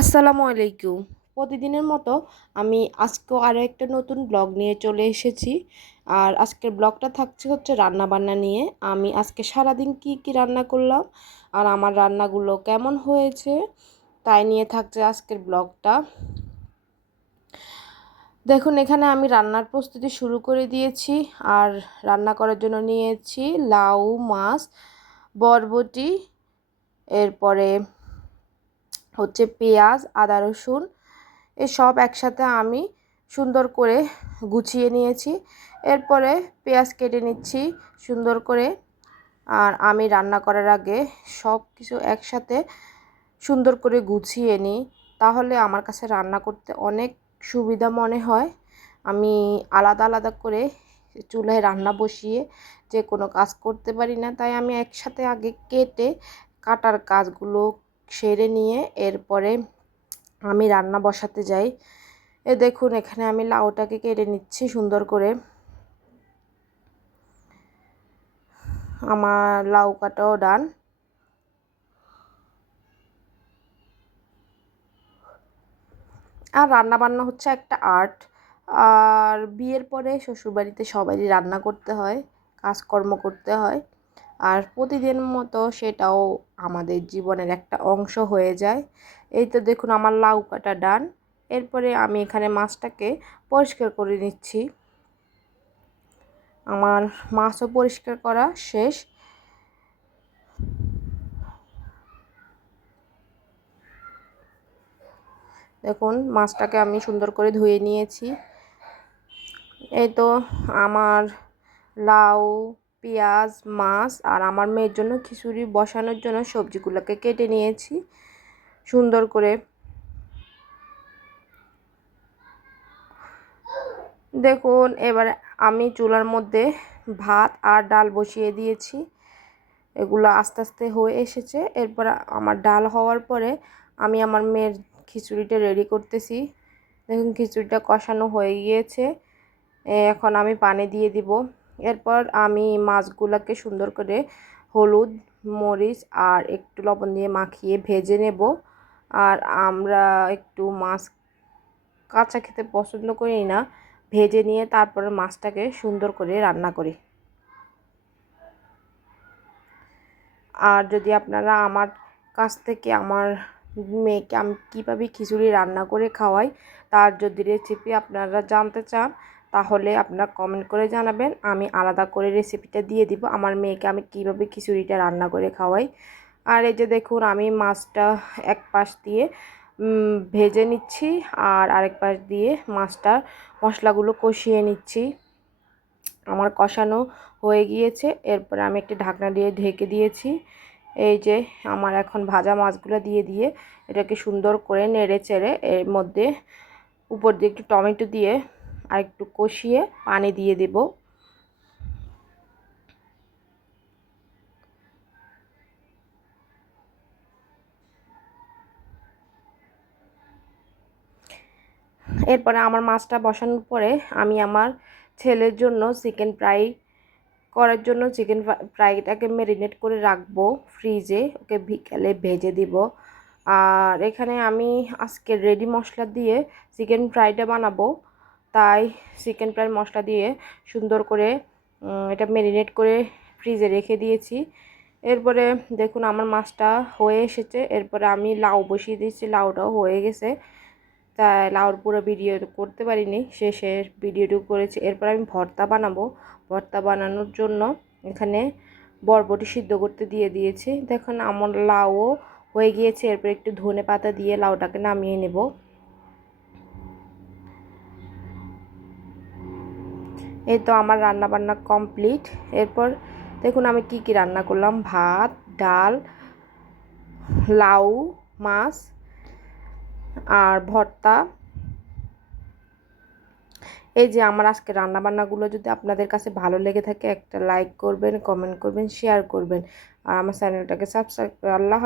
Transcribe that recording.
আসসালামু আলাইকুম। প্রতিদিনের মতো আমি আজকেও আরও একটা নতুন ব্লগ নিয়ে চলে এসেছি। আর আজকের ব্লগটা থাকছে হচ্ছে রান্না বান্না নিয়ে। আমি আজকে সারাদিন কি কি রান্না করলাম আর আমার রান্নাগুলো কেমন হয়েছে তাই নিয়ে থাকছে আজকের ব্লগটা। দেখুন, এখানে আমি রান্নার প্রস্তুতি শুরু করে দিয়েছি আর রান্না করার জন্য নিয়েছি লাউ, মাছ, বরবটি, এরপরে হচ্ছে পেঁয়াজ, আদা, রসুন, এসব একসাথে আমি সুন্দর করে গুছিয়ে নিয়েছি। এরপরে পেঁয়াজ কেটে নিচ্ছি সুন্দর করে। আর আমি রান্না করার আগে সব কিছু একসাথে সুন্দর করে গুছিয়ে নিই। তাহলে আমার কাছে রান্না করতে অনেক সুবিধা মনে হয়। আমি আলাদা আলাদা করে চুলায় রান্না বসিয়ে যে কোনো কাজ করতে পারি না। তাই আমি একসাথে আগে কেটে কাটার কাজগুলো সেরে নিয়ে এরপরে আমি রান্না বসাতে যাই। এ দেখুন, এখানে আমি লাউটাকে কেটে নিচ্ছি সুন্দর করে। আমার লাউ কাটাও ডান। আর রান্না বান্না হচ্ছে একটা আর্ট। আর বিয়ের পরে শ্বশুরবাড়িতে সবারই রান্না করতে হয়, কাজকর্ম করতে হয়। আর প্রতিদিন মতো সেটাও আমাদের জীবনের একটা অংশ হয়ে যায়। এই তো দেখুন আমার লাউ কাটা ডান। এরপরে আমি এখানে মাছটাকে পরিষ্কার করে নিচ্ছি। আমার মাছও পরিষ্কার করা শেষ। দেখুন মাছটাকে আমি সুন্দর করে ধুয়ে নিয়েছি। এই তো আমার লাউ পেঁয়াজ, মাছ আর আমার মেয়ের জন্য খিচুড়ি বসানোর জন্য সবজিগুলোকে কেটে নিয়েছি। সুন্দর করে দেখুন, এবার আমি চুলার মধ্যে ভাত আর ডাল বসিয়ে দিয়েছি। এগুলো আস্তে আস্তে হয়ে এসেছে। এরপর আমার ডাল হওয়ার পরে আমি আমার মেয়ের খিচুড়িটা রেডি করতেছি। দেখুন, খিচুড়িটা কষানো হয়ে গিয়েছে। এখন আমি পানি দিয়ে দিব। এরপর আমি মাছগুলোকে সুন্দর করে হলুদ, মরিচ আর একটু লবণ দিয়ে মাখিয়ে ভেজে নেব। আর আমরা একটু মাছ কাঁচা খেতে পছন্দ করি না, ভেজে নিয়ে তারপরে মাছটাকে সুন্দর করে রান্না করি। আর যদি আপনারা আমার কাছ থেকে আমার মেয়েকে আমি কীভাবে খিচুড়ি রান্না করে খাওয়াই, তার যদি রেসিপি আপনারা জানতে চান তাহলে আপনারা কমেন্ট করে জানাবেন। আমি আলাদা করে রেসিপিটা দিয়ে দিব। আমার মেয়েকে আমি কীভাবে খিচুড়িটা রান্না করে খাওয়াই। আর এই যে দেখুন, আমি মাছটা এক পাশ দিয়ে ভেজে নিচ্ছি আর আরেক পাশ দিয়ে মাছটা মশলাগুলো কষিয়ে নিচ্ছি। আমার কষানো হয়ে গিয়েছে। এরপরে আমি একটি ঢাকনা দিয়ে ঢেকে দিয়েছি। এই যে আমার এখন ভাজা মাছগুলো দিয়ে দিয়ে এটাকে সুন্দর করে নেড়ে চেড়ে এর মধ্যে উপর দিয়ে একটু টমেটো দিয়ে আর একটু কষিয়ে পানি দিয়ে দেব। এরপরে আমার মাছটা বসানোর পরে আমি আমার ছেলের জন্য চিকেন ফ্রাই করার জন্য চিকেন ফ্রাইটাকে ম্যারিনেট করে রাখব ফ্রিজে। ওকে বিকালে ভেজে দিব। আর এখানে আমি আজকে রেডি মশলা দিয়ে চিকেন ফ্রাইটা বানাবো। তাই চিকেন ফ্রাই মশলা দিয়ে সুন্দর করে এটা ম্যারিনেট করে ফ্রিজে রেখে দিয়েছি। এরপরে দেখুন আমার মাছটা হয়ে এসেছে। এরপরে আমি লাউ বসিয়ে দিয়েছি। লাউটাও হয়ে গেছে। তাই লাউর পুরো ভিডিও করতে পারিনি, শেষের ভিডিওটুকু করেছি। এরপর আমি ভর্তা বানাবো। ভর্তা বানানোর জন্য এখানে বরবটি সিদ্ধ করতে দিয়ে দিয়েছি। দেখুন আমার লাউও হয়ে গিয়েছে। এরপর একটু ধনে পাতা দিয়ে লাউটাকে নামিয়ে নেব। এই তো আমার রান্না বান্না কমপ্লিট। এরপর দেখুন আমি কি কি রান্না করলাম। ভাত, ডাল, লাউ, মাছ আর ভর্তা। এই যে আমার আজকে রান্নাবান্নাগুলো যদি আপনাদের কাছে ভালো লেগে থাকে, একটা লাইক করবেন, কমেন্ট করবেন, শেয়ার করবেন। আর আমার চ্যানেলটাকে সাবস্ক্রাইব আল্লাহ